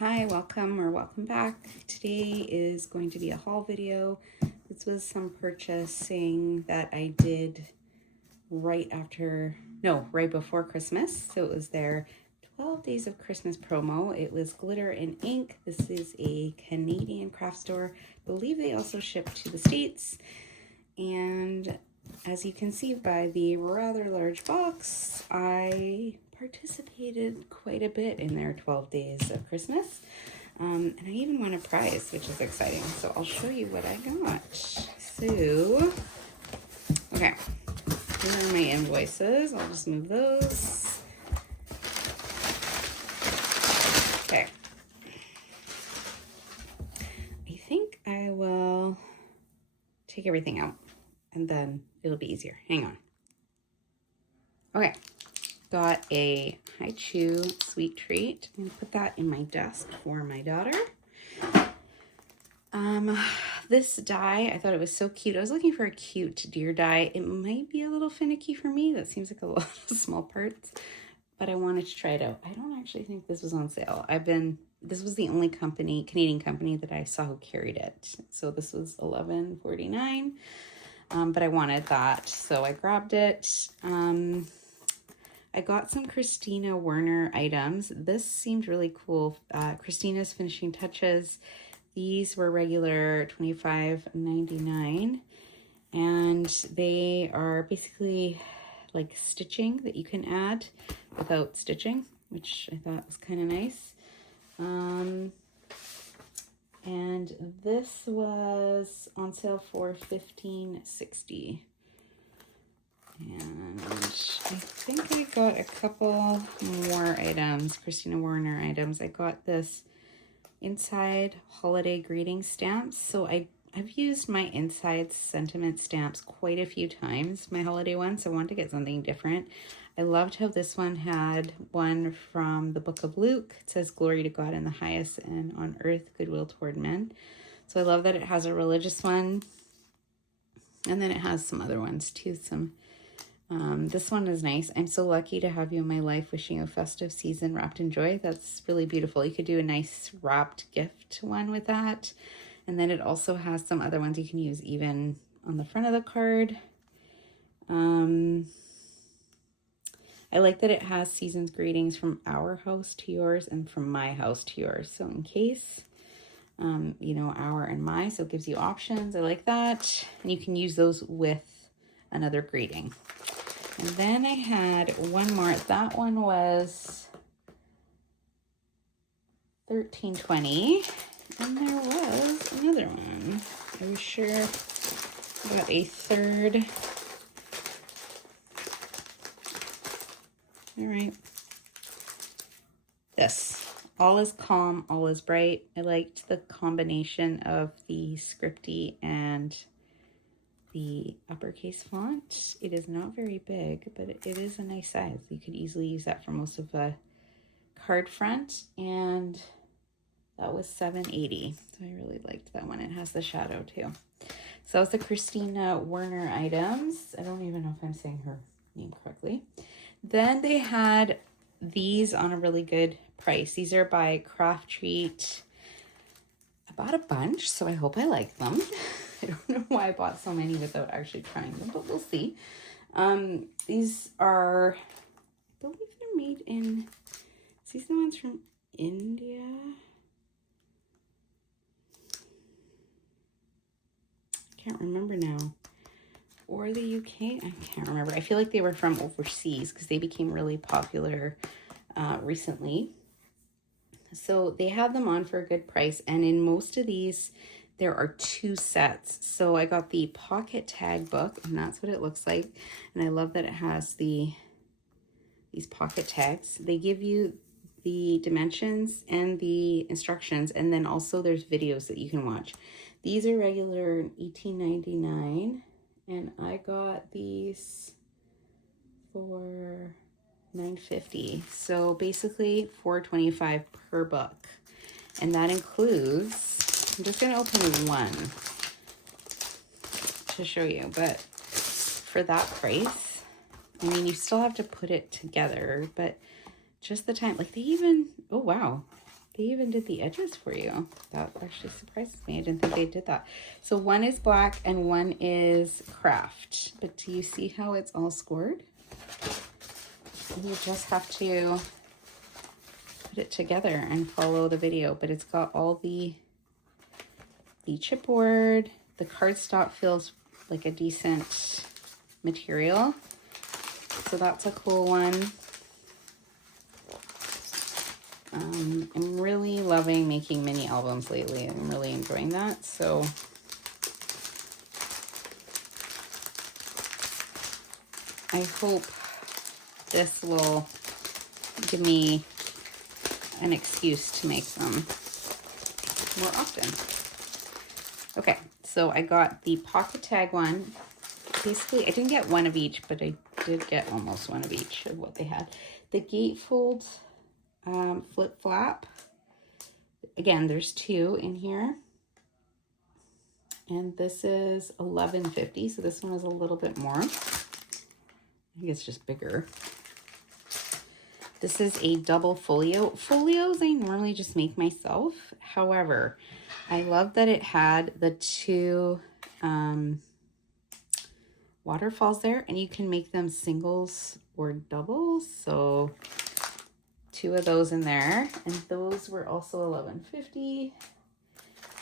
Hi, welcome back. Today is going to be a haul video. This was some purchasing that I did right before Christmas. So it was their 12 Days of Christmas promo. It was glitter and ink. This is a Canadian craft store. I believe they also ship to the States. And as you can see by the rather large box, I participated quite a bit in their 12 Days of Christmas. And I even won a prize, which is exciting. So I'll show you what I got. So, okay, here are my invoices. I'll just move those. Okay. I think I will take everything out and then it'll be easier. Hang on. Okay. Got a High Chew sweet treat. I'm gonna put that in my desk for my daughter. This die, I thought it was so cute. I was looking for a cute deer die. It might be a little finicky for me. That seems like a lot of small parts, but I wanted to try it out. I don't actually think this was on sale. This was the only Canadian company that I saw who carried it. So this was $11.49, but I wanted that, so I grabbed it. I got some Christina Werner items. This seemed really cool. Christina's Finishing Touches. These were regular $25.99, and they are basically like stitching that you can add without stitching, which I thought was kind of nice. And this was on sale for $15.60. And I think I got a couple more items, Christina Werner items. I got this inside holiday greeting stamps. So I've used my inside sentiment stamps quite a few times, my holiday ones. So I wanted to get something different. I loved how this one had one from the book of Luke. It says, "Glory to God in the highest, and on earth goodwill toward men." So I love that it has a religious one. And then it has some other ones too, this one is nice. "I'm so lucky to have you in my life, wishing you a festive season wrapped in joy." That's really beautiful. You could do a nice wrapped gift one with that. And then it also has some other ones you can use even on the front of the card. I like that it has season's greetings from our house to yours and from my house to yours. So in case, our and my, so it gives you options. I like that. And you can use those with another greeting. And then I had one more. That one was $13.20. And there was another one. Are we sure? I got a third. All right. This. All is calm, all is bright. I liked the combination of the scripty and the uppercase font. It is not very big, but it is a nice size. You could easily use that for most of the card front, and that was $7.80. So I really liked that one. It has the shadow too. So that was the Christina Werner items. I don't even know if I'm saying her name correctly. Then they had these on a really good price. These are by Craft Treat. I bought a bunch, so I hope I like them. I don't know why I bought so many without actually trying them, but we'll see. These are, I believe they're made in, these the ones from India? I can't remember now. Or the UK? I can't remember. I feel like they were from overseas because they became really popular recently. So they have them on for a good price. And in most of these, there are 2 sets. So I got the pocket tag book, and that's what it looks like. And I love that it has these pocket tags. They give you the dimensions and the instructions, and then also there's videos that you can watch. These are regular $18.99, and I got these for $9.50. So basically $4.25 per book. And that includes, I'm just going to open one to show you, but for that price, I mean, you still have to put it together, but just the time, like they even, oh wow, they even did the edges for you. That actually surprises me. I didn't think they did that. So one is black and one is craft. But do you see how it's all scored? You just have to put it together and follow the video. But it's got all the chipboard. The cardstock feels like a decent material. So that's a cool one. I'm really loving making mini albums lately. I'm really enjoying that. So I hope this will give me an excuse to make them more often. Okay, so I got the pocket tag one. Basically, I didn't get one of each, but I did get almost one of each of what they had. The gatefold flip flap. Again, there's two in here. And this is $11.50, so this one is a little bit more. I think it's just bigger. This is a double folio. Folios I normally just make myself. However, I love that it had the two waterfalls there, and you can make them singles or doubles. So two of those in there, and those were also $11.50.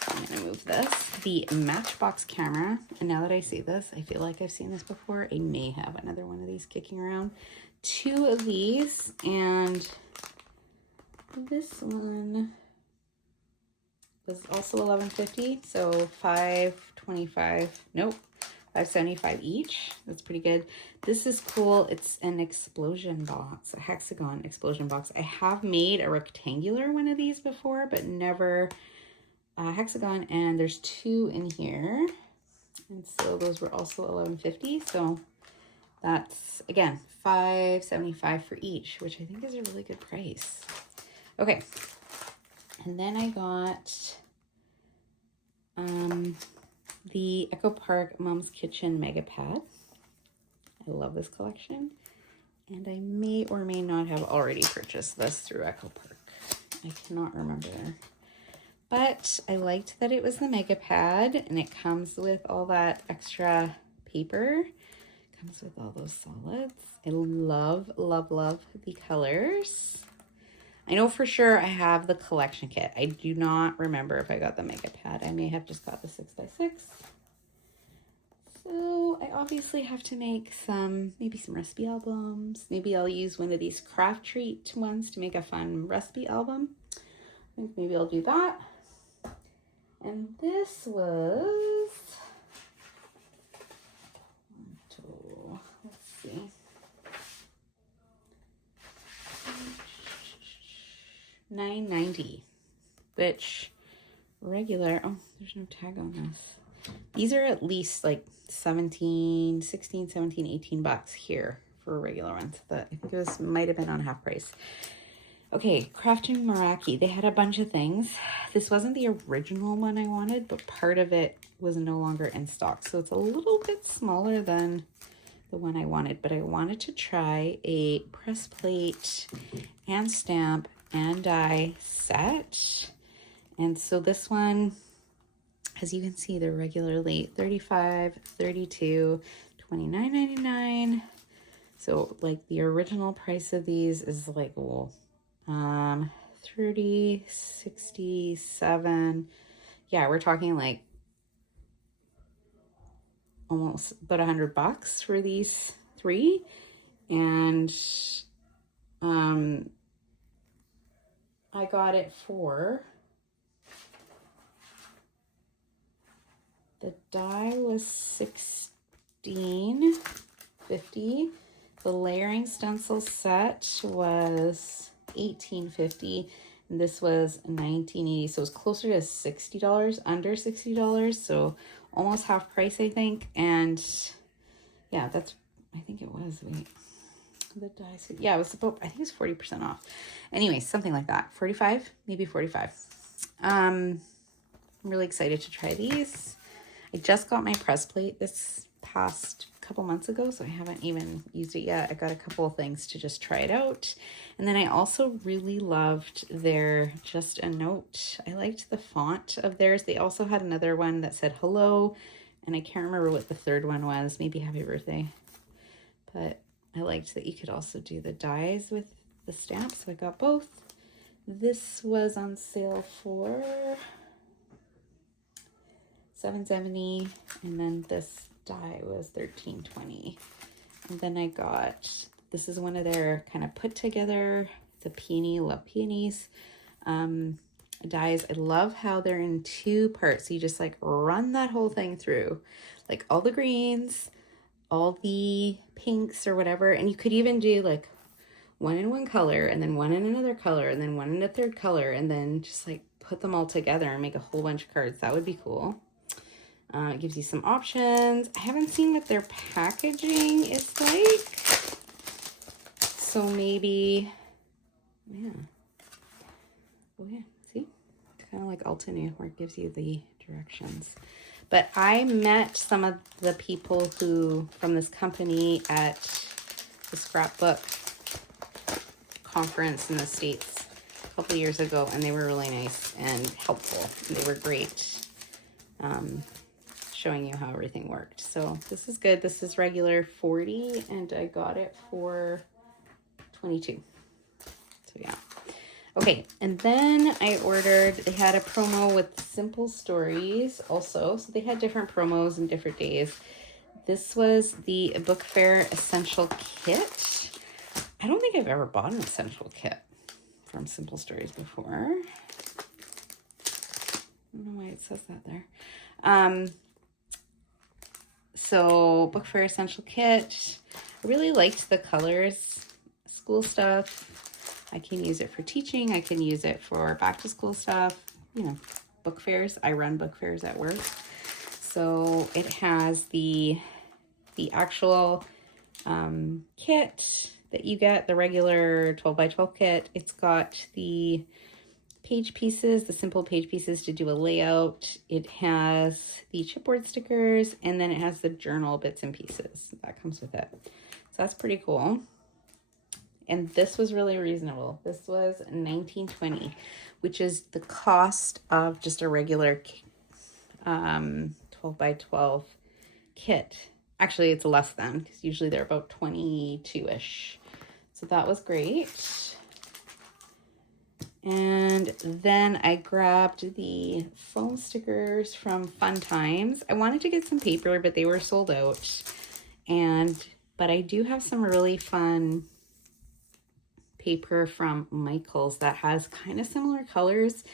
I'm gonna move this. The Matchbox camera, and now that I see this, I feel like I've seen this before. I may have another one of these kicking around. Two of these, and this one was also $11.50, so $5.25. Nope, $5.75 each. That's pretty good. This is cool. It's an explosion box, a hexagon explosion box. I have made a rectangular one of these before, but never a hexagon, and there's two in here. And so those were also $11.50. So that's, again, $5.75 for each, which I think is a really good price. Okay. And then I got the Echo Park Mom's Kitchen Mega Pad. I love this collection. And I may or may not have already purchased this through Echo Park. I cannot remember. But I liked that it was the Mega Pad, and it comes with all that extra paper. It comes with all those solids. I love, love, love the colors. I know for sure I have the collection kit. I do not remember if I got the Mega Pad. I may have just got the 6x6. So I obviously have to make maybe some recipe albums. Maybe I'll use one of these craft treat ones to make a fun recipe album. I think maybe I'll do that. And this was, let's see, $9.90, which regular, oh, there's no tag on this. These are at least like 16, 17, 18 bucks here for regular ones, but I think it was, might have been on half price. Okay, Crafting Meraki. They had a bunch of things. This wasn't the original one I wanted, but part of it was no longer in stock. So it's a little bit smaller than the one I wanted, but I wanted to try a press plate and stamp and die set. And so this one, as you can see, they're regularly $35, $32, $29.99. So like the original price of these is like, well, 30, 67. Yeah, we're talking like almost about $100 for these three. And I got it for, the die was $16.50. The layering stencil set was $18.50, and this was $19.80, so it was closer to $60, under $60, so almost half price, I think. And yeah, that's, I think it was, wait, the dice, yeah, it was about, I think it was 40% off. Anyway, something like that, 45, maybe 45. I'm really excited to try these. I just got my press plate this past couple months ago, so I haven't even used it yet. I got a couple of things to just try it out. And then I also really loved their Just a Note. I liked the font of theirs. They also had another one that said hello, and I can't remember what the third one was. Maybe happy birthday. But I liked that you could also do the dies with the stamp, so I got both. This was on sale for $7.70, and then this die was $13.20. And then I got, this is one of their kind of put together, the Peony, love peonies, dies. I love how they're in two parts. So you just like run that whole thing through, like all the greens, all the pinks or whatever. And you could even do like one in one color and then one in another color and then one in a third color, and then just like put them all together and make a whole bunch of cards. That would be cool. It gives you some options. I haven't seen what their packaging is like, so maybe, yeah. Oh yeah, see? It's kind of like Altenew, where it gives you the directions. But I met some of the people who, from this company at the scrapbook conference in the States a couple of years ago, and they were really nice and helpful. They were great. Showing you how everything worked. So this is good. This is regular 40 and I got it for 22. So yeah. Okay, and then I ordered, they had a promo with Simple Stories also. So they had different promos and different days. This was the Book Fair Essential Kit. I don't think I've ever bought an essential kit from Simple Stories before. I don't know why it says that there. So Book Fair Essential Kit. I really liked the colors. School stuff. I can use it for teaching. I can use it for back to school stuff. You know, book fairs. I run book fairs at work. So it has the actual kit that you get, the regular 12 by 12 kit. It's got the page pieces, the simple page pieces to do a layout. It has the chipboard stickers, and then it has the journal bits and pieces that comes with it. So that's pretty cool. And this was really reasonable. This was $19.20, which is the cost of just a regular 12 by 12 kit. Actually, it's less than, because usually they're about 22-ish. So that was great. And then I grabbed the foam stickers from Fun Times. I wanted to get some paper, but they were sold out. But I do have some really fun paper from Michaels that has kind of similar colors.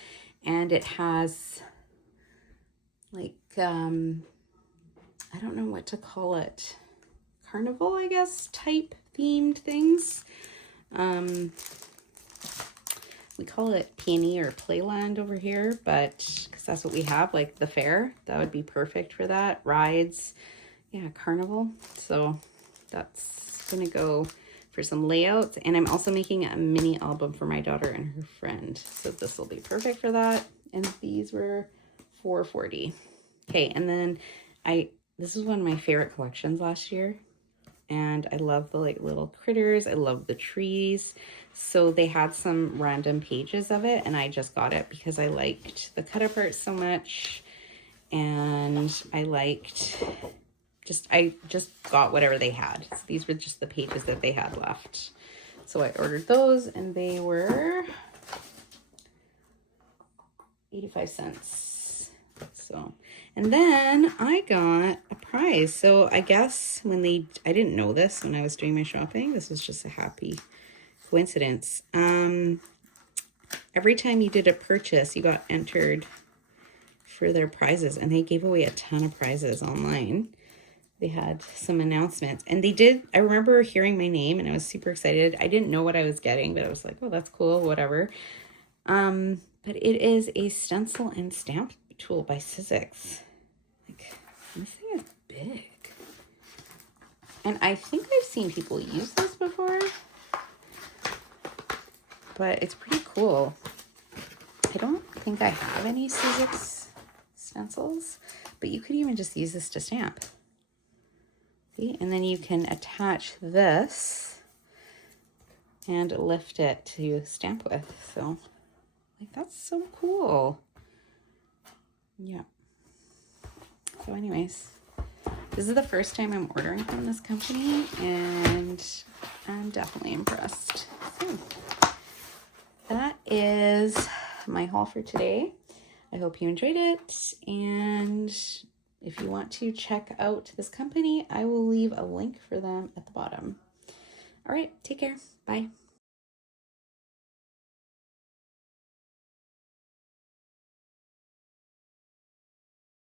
And it has like, I don't know what to call it. Carnival, I guess, type themed things. We call it Peony or Playland over here, but because that's what we have, like the fair, that would be perfect for that. Rides, yeah, carnival. So that's gonna go for some layouts. And I'm also making a mini album for my daughter and her friend. So this will be perfect for that. And these were $4.40. Okay, and then this was one of my favorite collections last year. And I love the like little critters. I love the trees. So they had some random pages of it, and I just got it because I liked the cut apart so much. And I just got whatever they had. So these were just the pages that they had left. So I ordered those, and they were 85 cents. So, and then I got a prize. So I guess I didn't know this when I was doing my shopping. This was just a happy coincidence. Every time you did a purchase, you got entered for their prizes, and they gave away a ton of prizes online. They had some announcements, and I remember hearing my name, and I was super excited. I didn't know what I was getting, but I was like, oh, that's cool, whatever. But it is a stencil and stamp tool by Sizzix. Like, this thing is big. And I think I've seen people use this before, but it's pretty cool. I don't think I have any Sizzix stencils, but you could even just use this to stamp. See, and then you can attach this and lift it to stamp with. So, like, that's so cool. Yeah. So anyways, this is the first time I'm ordering from this company, and I'm definitely impressed. So that is my haul for today. I hope you enjoyed it, and if you want to check out this company, I will leave a link for them at the bottom. All right, take care. Bye.